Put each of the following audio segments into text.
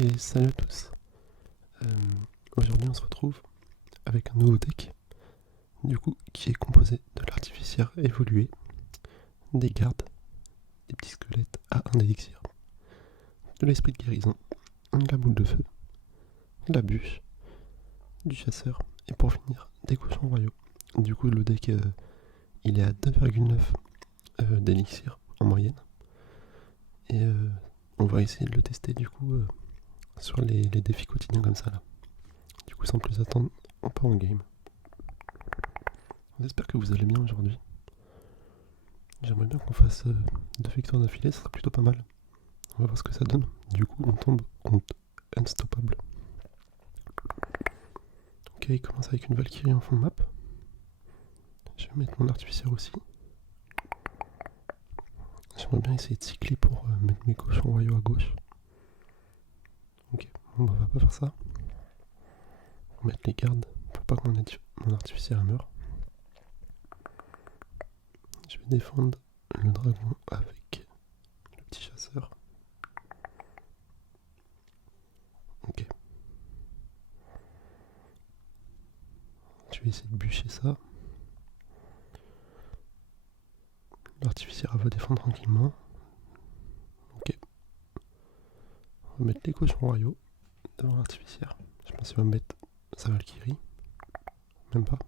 Et salut à tous. Euh, Aujourd'hui on se retrouve avec un nouveau deck, du coup qui est composé de l'artificière évolué, des gardes, des petits squelettes à un élixir, de l'esprit de guérison, de la boule de feu, de la bûche, du chasseur et pour finir des cochons royaux. Du coup le deck il est à 2,9 d'élixir en moyenne et on va essayer de le tester du coup sur les défis quotidiens comme ça là. Du coup sans plus attendre, on part en game. J'espère que vous allez bien aujourd'hui. J'aimerais bien qu'on fasse 2 victoires d'affilée, ça serait plutôt pas mal. On va voir ce que ça donne. Du coup, on tombe contre Unstoppable. Ok, il commence avec une Valkyrie en fond de map. Je vais mettre mon artificière aussi. J'aimerais bien essayer de cycler pour mettre mes cochons royaux à gauche. Ok, bon bah on va pas faire ça. On va mettre les gardes pour pas que mon artificière meure. Je vais défendre le dragon avec le petit chasseur. Ok. Je vais essayer de bûcher ça. L'artificière va défendre tranquillement. Ok. On va mettre les cochons royaux devant l'artificière. Je pense qu'il va me mettre sa Valkyrie. Même pas.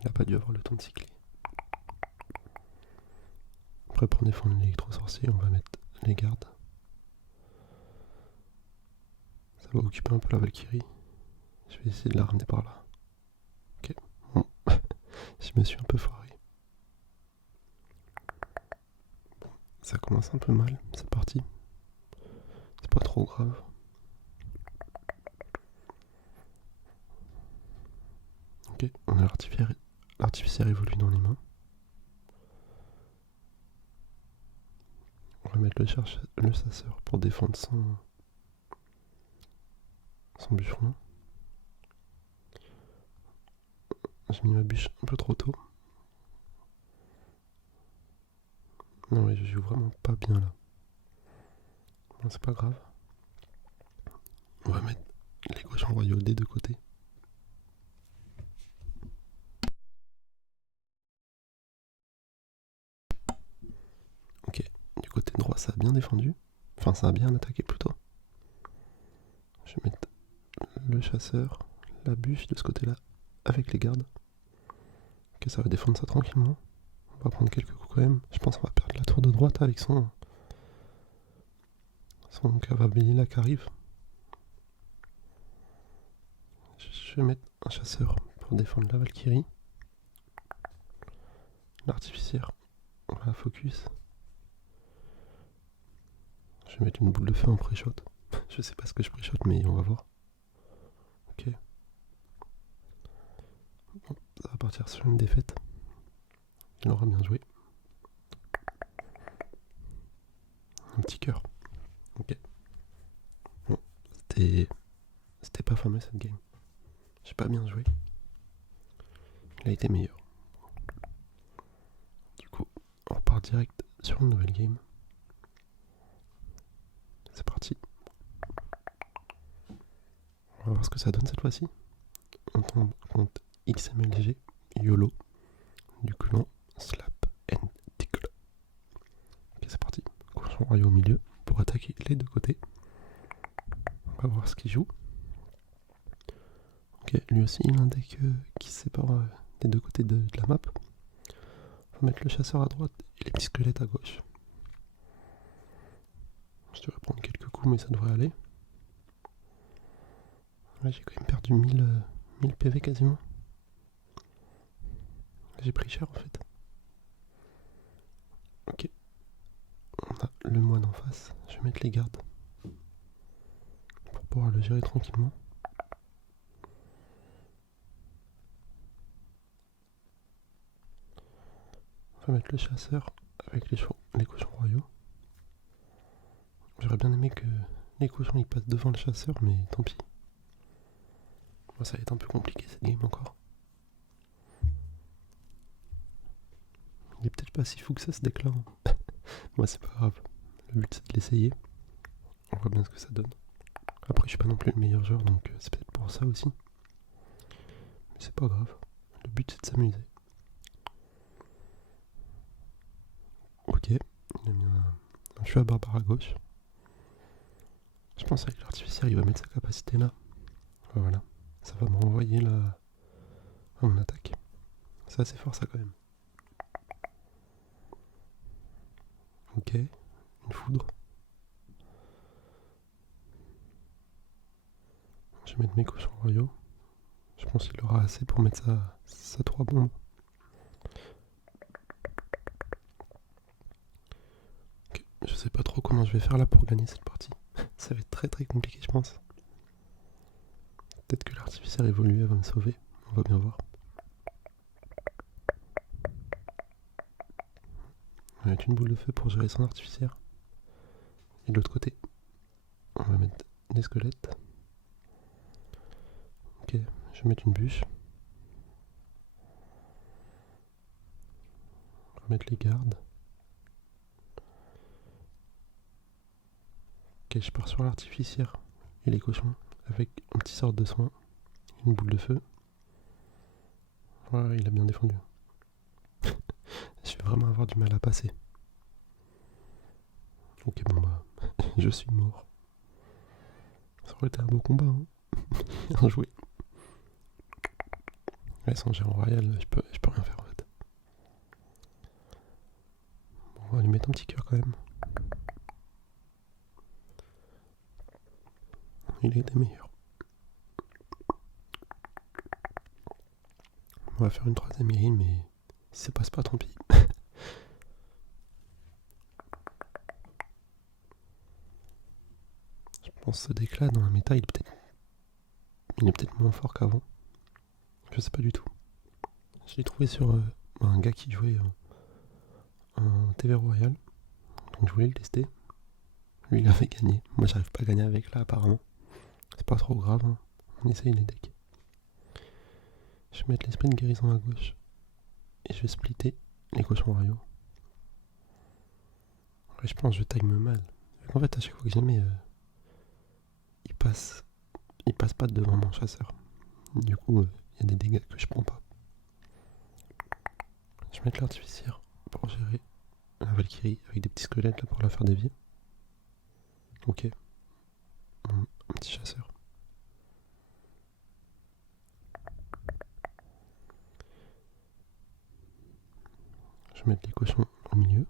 Il a pas dû avoir le temps de cycler. Après pour défendre l'électro-sorcier, on va mettre les gardes. Ça va occuper un peu la Valkyrie. Je vais essayer de la ramener par là. Ok. Bon. Je me suis un peu foiré. Ça commence un peu mal, c'est parti. C'est pas trop grave. Ok, on a l'artificière évolue dans les mains. On va mettre le chasseur pour défendre son bûcheron. J'ai mis ma bûche un peu trop tôt. Non mais je joue vraiment pas bien là. Bon, c'est pas grave. On va mettre les cochons royaux des deux côtés. Ok, du côté droit ça a bien défendu. Enfin ça a bien attaqué plutôt. Je vais mettre le chasseur, la bûche de ce côté-là avec les gardes. Ok, ça va défendre ça tranquillement. On va prendre quelques coups quand même. Je pense qu'on va perdre la tour de droite avec son cavalier là qui arrive. Je vais mettre un chasseur pour défendre la Valkyrie. L'artificière, on va la focus. Je vais mettre une boule de feu en pré-shot. Je sais pas ce que je pré-shot mais on va voir. Ok. Bon, ça va partir sur une défaite. Il aura bien joué. Un petit cœur. Ok. Bon, c'était pas fameux cette game. J'ai pas bien joué. Il a été meilleur. Du coup, on repart direct sur une nouvelle game. C'est parti. On va voir ce que ça donne cette fois-ci. On tombe contre XMLG, YOLO, du clan Slap and Tickle. Ok, c'est parti. Cochon royaux au milieu pour attaquer les deux côtés. On va voir ce qu'il joue. Ok, lui aussi il a un deck qui se sépare des deux côtés de la map. On va mettre le chasseur à droite et les petits squelettes à gauche. Je devrais prendre quelques coups mais ça devrait aller. Là j'ai quand même perdu 1000 PV quasiment. J'ai pris cher en fait. Ok. On a le moine en face. Je vais mettre les gardes pour pouvoir le gérer tranquillement. On va mettre le chasseur avec les cochons royaux. J'aurais bien aimé que les cochons ils passent devant le chasseur, mais tant pis. Moi, ça va être un peu compliqué cette game encore. Il est peut-être pas si fou que ça ce deck là. Moi c'est pas grave. Le but c'est de l'essayer. On voit bien ce que ça donne. Après, je suis pas non plus le meilleur joueur, donc c'est peut-être pour ça aussi. Mais c'est pas grave. Le but, c'est de s'amuser. Ok, il a mis un feu à barbare à gauche. Je pense avec l'artificiel, il va mettre sa capacité là. Voilà, ça va me renvoyer là à mon attaque. C'est assez fort ça quand même. Ok, une foudre. Je vais mettre mes cochons royaux. Je pense qu'il aura assez pour mettre sa 3 bombes. Ok, je sais pas trop comment je vais faire là pour gagner cette partie. Ça va être très très compliqué je pense. Peut-être que l'artificiel évolue, elle va me sauver. On va bien voir. On va mettre une boule de feu pour gérer son artificiel. Et de l'autre côté, on va mettre des squelettes. Ok, je vais mettre une bûche. On va mettre les gardes. Ok, je pars sur l'artificiel et les cochons avec un petit sort de soin. Une boule de feu. Voilà, il a bien défendu. Je vais vraiment avoir du mal à passer. Ok, bon bah, je suis mort. Ça aurait été un beau combat, hein. Bien joué. Ouais, sans géant royal, je peux rien faire en fait. Bon, on va lui mettre un petit cœur quand même. Il a été meilleur. On va faire une troisième grille, mais si ça passe pas, tant pis. Je pense que ce deck là, dans la méta, il est peut-être moins fort qu'avant. Je sais pas du tout. Je l'ai trouvé sur un gars qui jouait un TV Royal. Donc je voulais le tester. Lui, il avait gagné. Moi, j'arrive pas à gagner avec là, apparemment. C'est pas trop grave, hein. On essaye les decks. Je vais mettre l'esprit de guérison à gauche. Et je vais splitter les cochons royaux. Ouais, je pense que je time mal. En fait, à chaque fois que j'y mets, il passe pas devant mon chasseur. Du coup, il y a des dégâts que je prends pas. Je vais mettre l'artificier pour gérer la Valkyrie avec des petits squelettes là pour la faire dévier. Ok. Un petit chasseur. Je vais mettre les cochons au milieu.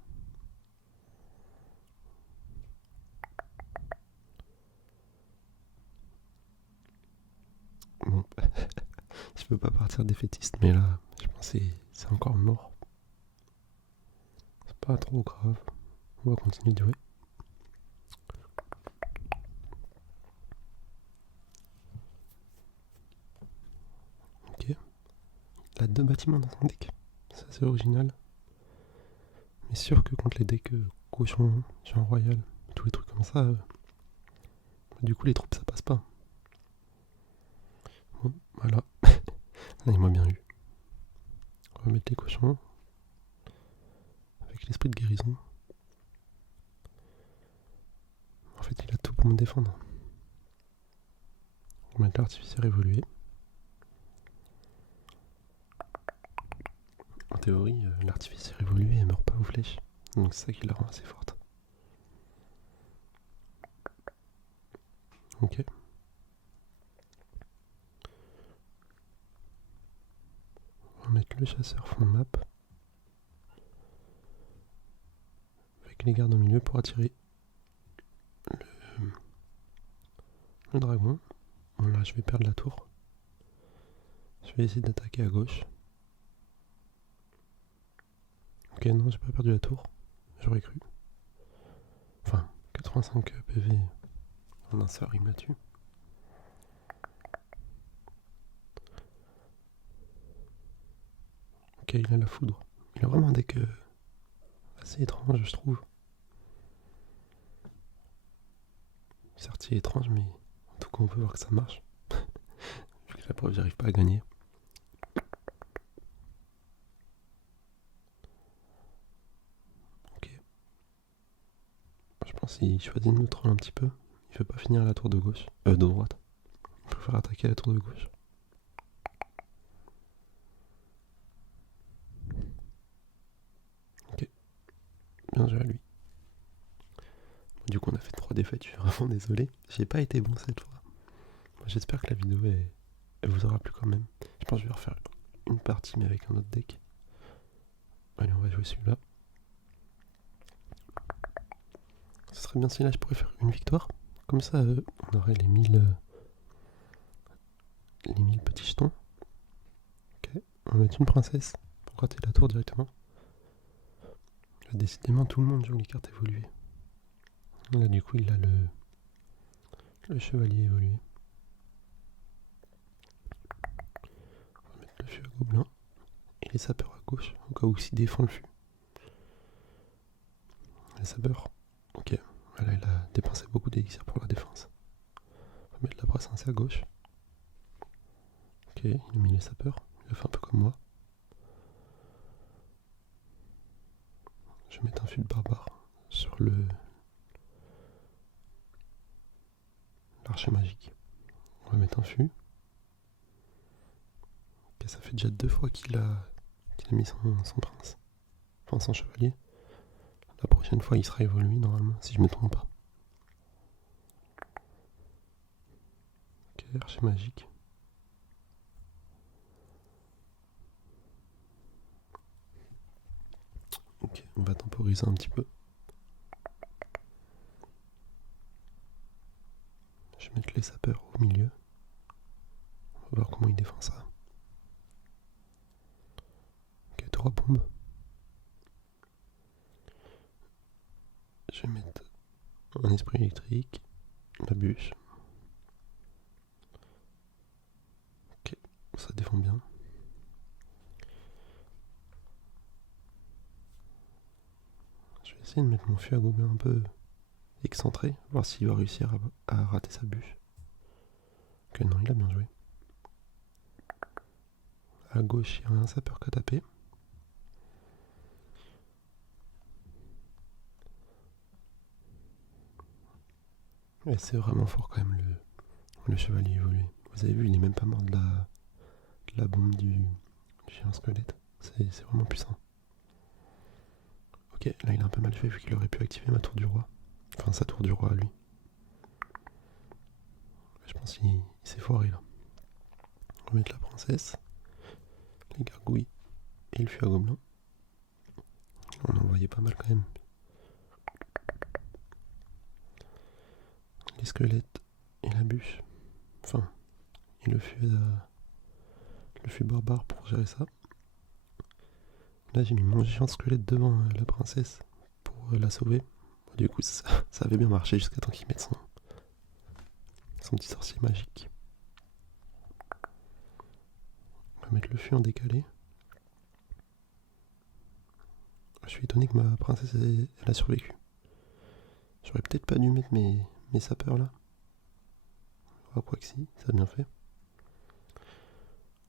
Bon, je peux pas partir défaitiste, mais là, je pense que c'est encore mort. C'est pas trop grave. On va continuer de jouer. Ok. Il a 2 bâtiments dans son deck. C'est assez original. Mais sûr que contre les decks cochons, géant royal, tous les trucs comme ça, du coup les troupes ça passe pas. Bon, voilà. Là il m'a bien eu. On va mettre les cochons. Avec l'esprit de guérison. En fait il a tout pour me défendre. On va mettre l'artificier évolué. En théorie, l'artificier évolué elle meurt pas aux flèches. Donc c'est ça qui la rend assez forte. Ok. On va mettre le chasseur fond map. Avec les gardes au milieu pour attirer le dragon. Bon là je vais perdre la tour. Je vais essayer d'attaquer à gauche. Ok, non, j'ai pas perdu la tour. J'aurais cru. Enfin, 85 PV en un sort, il m'a tué. Ok, il a la foudre. Il a vraiment un deck assez étrange, je trouve. Certes, il est étrange, mais en tout cas, on peut voir que ça marche. Vu que la preuve, j'arrive pas à gagner. Ok. Je pense qu'il choisit de nous troller un petit peu. Il veut pas finir à la tour de gauche. De droite. Il préfère attaquer à la tour de gauche. Ok. Bien joué à lui. Du coup on a fait 3 défaites, je suis vraiment désolé. J'ai pas été bon cette fois. J'espère que la vidéo elle vous aura plu quand même. Je pense que je vais refaire une partie mais avec un autre deck. Allez, on va jouer celui-là. Ce serait bien si là je pourrais faire une victoire. Comme ça on aurait les 1000 petits jetons. Ok, on va mettre une princesse pour rater la tour directement. Là, décidément tout le monde joue les cartes évoluées. Là du coup il a le chevalier évolué. On va mettre le fût à gobelin. Et les sapeurs à gauche, au cas où s'il défend le fût. Les sapeurs. Ok, voilà, il a dépensé beaucoup d'élixirs pour la défense. On va mettre la princesse à gauche. Ok, il a mis les sapeurs. Il a fait un peu comme moi. Je vais mettre un fût de barbare sur l'archer magique. On va mettre un fût. Ok, ça fait déjà 2 fois qu'il a mis son prince. Enfin son chevalier. La prochaine fois il sera évolué normalement, si je me trompe pas. Ok, archer magique. Ok, on va temporiser un petit peu. Je vais mettre les sapeurs au milieu. On va voir comment il défend ça. Ok, 3 bombes. Je vais mettre un esprit électrique, la bûche. Ok, ça défend bien. Je vais essayer de mettre mon fût à gobelin un peu excentré, voir s'il va réussir à rater sa bûche. Ok, non, il a bien joué. À gauche, il y a un sapeur qu'à taper. Et c'est vraiment fort quand même le chevalier évolué. Vous avez vu, il est même pas mort de la bombe du géant squelette. C'est vraiment puissant. Ok, là il a un peu mal fait vu qu'il aurait pu activer ma tour du roi. Enfin sa tour du roi à lui. Je pense qu'il s'est foiré là. On va mettre la princesse, les gargouilles et le fût à gobelin. On en voyait pas mal quand même. Les squelettes et la bûche. Enfin, et le fût barbare pour gérer ça. Là j'ai mis mon géant squelette devant la princesse pour la sauver. Du coup ça avait bien marché jusqu'à temps qu'il mette son petit sorcier magique. On va mettre le fût en décalé. Je suis étonné que ma princesse elle a survécu. J'aurais peut-être pas dû mettre mes sapeurs là. Oh, quoi que si, ça a bien fait.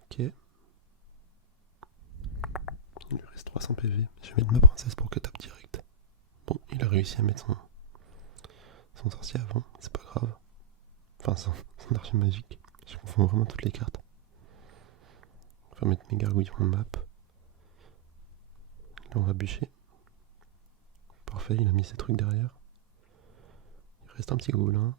Ok. Il lui reste 300 PV. Je vais mettre ma princesse pour qu'elle tape direct. Bon, il a réussi à mettre son sorcier avant, c'est pas grave. Enfin, son archer magique. Je confonds vraiment toutes les cartes. On va mettre mes gargouilles en map. Là, on va bûcher. Parfait, il a mis ses trucs derrière. Il reste un petit gobelin.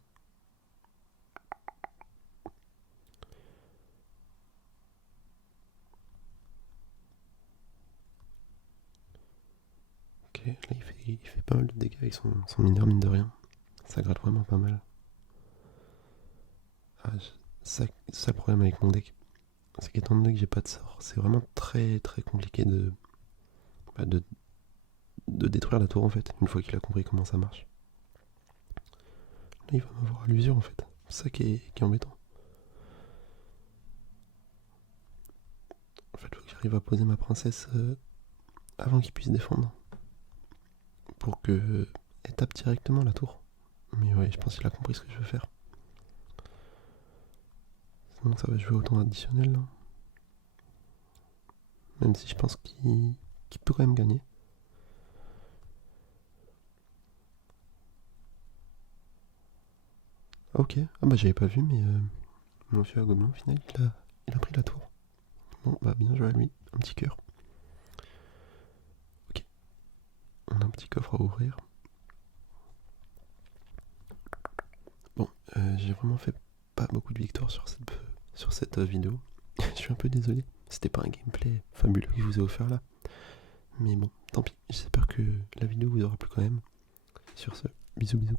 Ok, là il fait pas mal de dégâts avec son mineur, mine de rien. Ça gratte vraiment pas mal. Ah, ça le problème avec mon deck. C'est qu'étant donné que j'ai pas de sort, c'est vraiment très très compliqué de détruire la tour en fait, une fois qu'il a compris comment ça marche. Là il va m'avoir à l'usure en fait. C'est ça qui est embêtant. En fait, il faut que j'arrive à poser ma princesse avant qu'il puisse défendre. Pour qu'elle tape directement la tour. Mais ouais, je pense qu'il a compris ce que je veux faire. Sinon ça va jouer au temps additionnel là. Même si je pense qu'il peut quand même gagner. Ok, ah bah j'avais pas vu, mais monsieur Gobelin, au final, il a pris la tour. Bon, bah bien joué à lui, un petit cœur. Ok, on a un petit coffre à ouvrir. Bon, j'ai vraiment fait pas beaucoup de victoires sur cette vidéo. Je suis un peu désolé, c'était pas un gameplay fabuleux que je vous ai offert là. Mais bon, tant pis, j'espère que la vidéo vous aura plu quand même. Sur ce, bisous bisous.